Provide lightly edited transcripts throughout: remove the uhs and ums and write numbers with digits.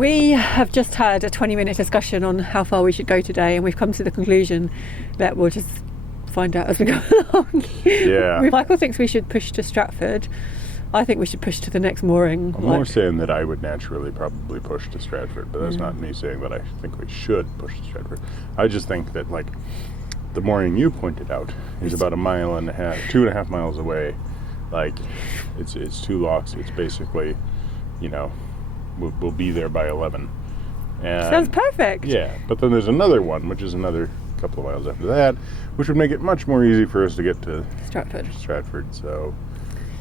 We have just had a 20-minute discussion on how far we should go today, and we've come to the conclusion that we'll just find out as we go along. Yeah. Michael thinks we should push to Stratford. I think we should push to the next mooring. I'm more saying that I would naturally probably push to Stratford, but that's not me saying that I think we should push to Stratford. I just think that, like, the mooring you pointed out is about 2.5 miles away. Like, it's 2 locks. It's basically, we'll be there by 11. And sounds perfect. Yeah, but then there's another one, which is another couple of miles after that, which would make it much more easy for us to get to Stratford. So,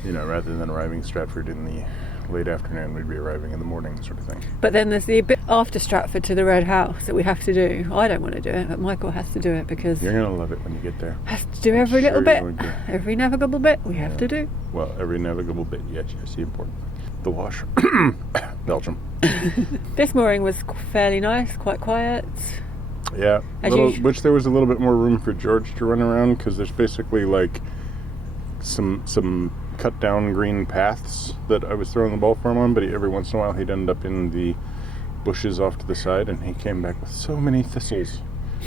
rather than arriving Stratford in the late afternoon, we'd be arriving in the morning, sort of thing. But then there's the bit after Stratford to the Red House that we have to do. I don't want to do it, but Michael has to do it because you're going to love it when you get there. Has to do every little bit. Every navigable bit we have to do. Well, every navigable bit, yes, the important. The wash. Belgium. This mooring was fairly nice, quite quiet. Yeah, which there was a little bit more room for George to run around, because there's basically like some cut down green paths that I was throwing the ball for him on, but every once in a while he'd end up in the bushes off to the side, and he came back with so many thistles.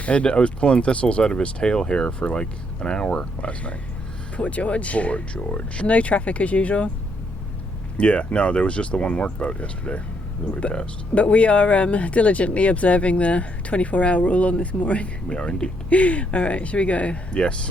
I was pulling thistles out of his tail hair for like an hour last night. Poor George. No traffic as usual. Yeah, no, there was just the one workboat yesterday that we passed. But we are diligently observing the 24-hour rule on this mooring. We are indeed. All right, shall we go? Yes.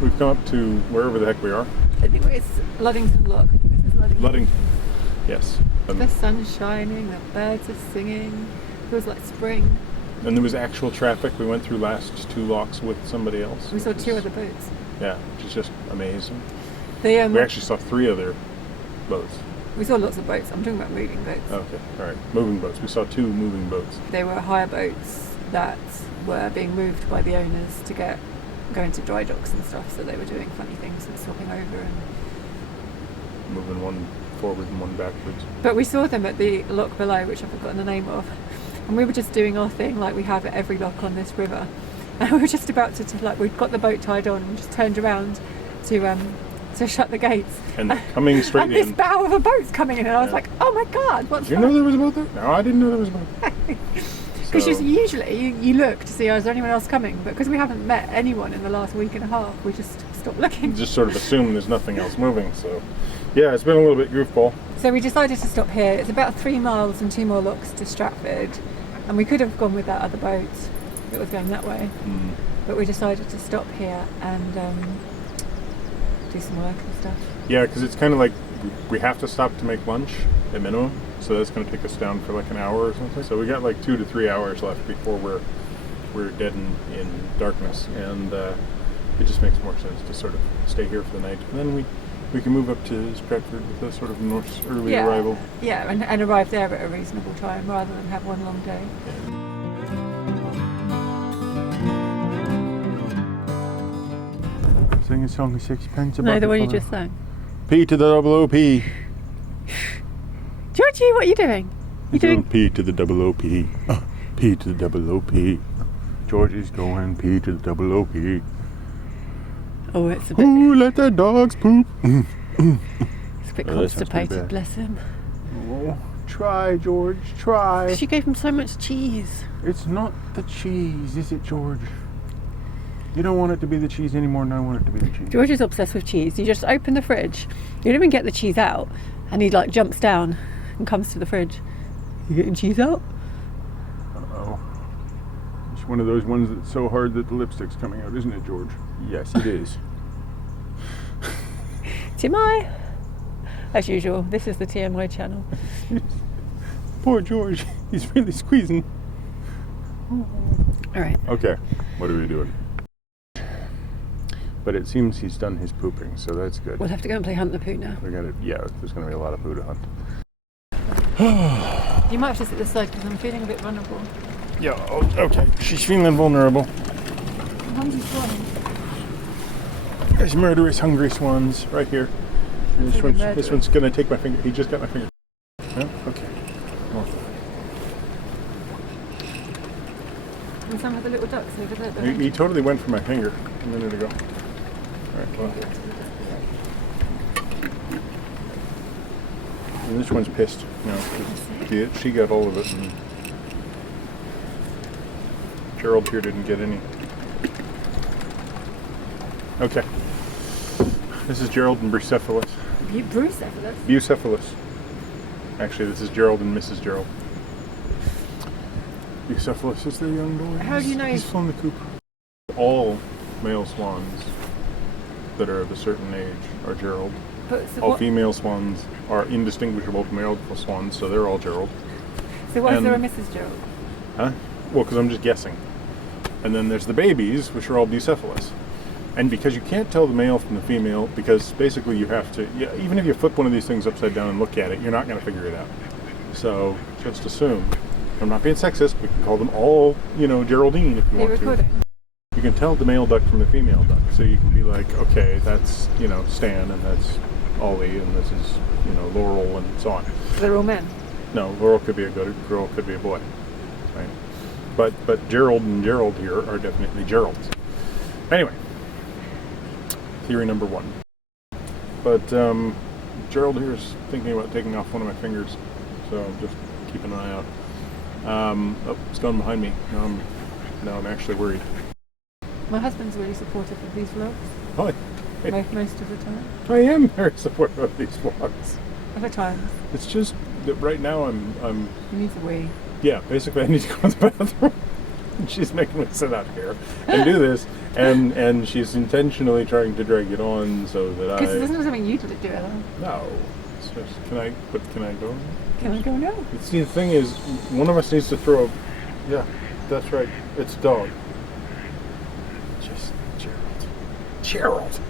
We've come up to wherever the heck we are. I think it's Luddington Lock. I think this is Luddington. Luddington. Yes. The sun's shining, the birds are singing. It feels like spring. And there was actual traffic. We went through last 2 locks with somebody else. We saw 2 other boats. Yeah, which is just amazing. We actually saw 3 other boats. We saw lots of boats. I'm talking about moving boats. Okay, all right. Moving boats. We saw 2 moving boats. They were hire boats that were being moved by the owners to go into dry docks and stuff. So they were doing funny things and swapping over and moving one forward and one backwards. But we saw them at the lock below, which I've forgotten the name of. And we were just doing our thing like we have at every lock on this river. And we were just about to we'd got the boat tied on and just turned around to shut the gates. And coming straight and in. this bow of a boat's coming in and I was like, oh my God, what's that? Did you know there was a boat there? No, I didn't know there was a boat. Because usually you look to see, is there anyone else coming? But because we haven't met anyone in the last week and a half, we just stopped looking. Just sort of assume there's nothing else moving, so... Yeah, it's been a little bit goofball. So we decided to stop here. It's about 3 miles and 2 more locks to Stratford. And we could have gone with that other boat that was going that way. Mm. But we decided to stop here and do some work and stuff. Yeah, because it's kind of like we have to stop to make lunch at minimum. So that's going to take us down for like an hour or something. So we got like 2 to 3 hours left before we're dead in darkness. And it just makes more sense to sort of stay here for the night. And then we can move up to Stratford with a sort of early arrival. Yeah, and arrive there at a reasonable time rather than have one long day. Yeah. Sing a song of 6pence about No, the one you just sang. P to the double OP. Georgie, what are you doing? He's doing P to the double OP. P to the double OP. Georgie's going P to the double OP. Oh, it's a bit... Ooh, let the dogs poop. It's a bit constipated, bless him. Oh, try, George, try. She gave him so much cheese. It's not the cheese, is it, George? You don't want it to be the cheese anymore, and I want it to be the cheese. George is obsessed with cheese. You just open the fridge, you don't even get the cheese out, and he like jumps down and comes to the fridge. You getting cheese out? Uh-oh. It's one of those ones that's so hard that the lipstick's coming out, isn't it, George? Yes, it is. TMI. As usual, this is the TMI channel. Poor George, he's really squeezing. All right. Okay, what are we doing? But it seems he's done his pooping, so that's good. We'll have to go and play Hunt the Poo now. We got it. Yeah, there's going to be a lot of poo to hunt. You might have to sit this side because I'm feeling a bit vulnerable. Yeah, okay. She's feeling vulnerable. I'm hungry swan. There's murderous hungry swans right here. This one's going to take my finger. He just got my finger. Yeah? Okay. And some of the little ducks over there. He totally went for my finger a minute ago. All right, well. And this one's pissed. She got all of it, and Gerald here didn't get any. Okay. This is Gerald and Bucephalus. Bucephalus? Bucephalus. Actually, this is Gerald and Mrs. Gerald. Bucephalus is their young boy. How do you know? He's flown the coop. All male swans that are of a certain age are Gerald. All female swans are indistinguishable from male swans, so they're all Gerald. So why is there a Mrs. Gerald? Huh? Well, because I'm just guessing. And then there's the babies, which are all Bucephalus. And because you can't tell the male from the female, because basically you have to, even if you flip one of these things upside down and look at it, you're not going to figure it out. So just assume. I'm not being sexist. We can call them all, Geraldine if you want to. You can tell the male duck from the female duck. So you can be like, okay, that's, Stan, and that's Ollie, and this is, Laurel, and so on. They're all men? No, Laurel could be a girl, could be a boy. Right? But Gerald and Gerald here are definitely Geralds. Anyway. Theory number 1. But Gerald here is thinking about taking off one of my fingers, so just keep an eye out. It's gone behind me. Now I'm actually worried. My husband's really supportive of these vlogs. Hi. Most of the time. I am very supportive of these vlogs. Other times. It's just that right now I'm. You need to wee. Yeah, basically I need to go to the bathroom. she's making me sit out here and do this, and she's intentionally trying to drag it on so that Because this isn't something you did do, Ellen. No. It's just, can I go? Can I go now? See, the thing is, one of us needs to throw a... Yeah, that's right. It's dog. Just Gerald.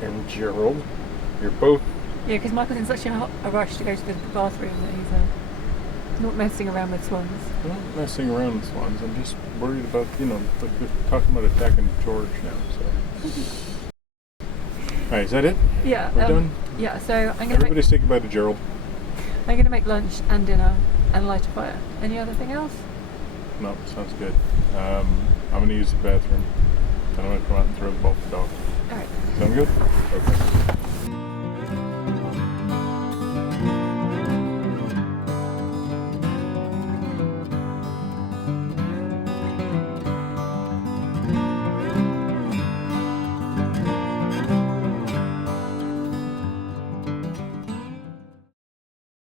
And Gerald. You're both... Yeah, because Michael's in such a rush to go to the bathroom that he's not messing around with swans. I'm not messing around with swans. I'm just worried about, like we're talking about attacking George now, so... Alright, is that it? Yeah. We're done? Yeah, so I'm going to Everybody say goodbye to Gerald. I'm going to make lunch and dinner and light a fire. Any other thing else? No, sounds good. I'm going to use the bathroom. Then I'm going to come out and throw the ball for dogs. Alright. Sound good? Okay.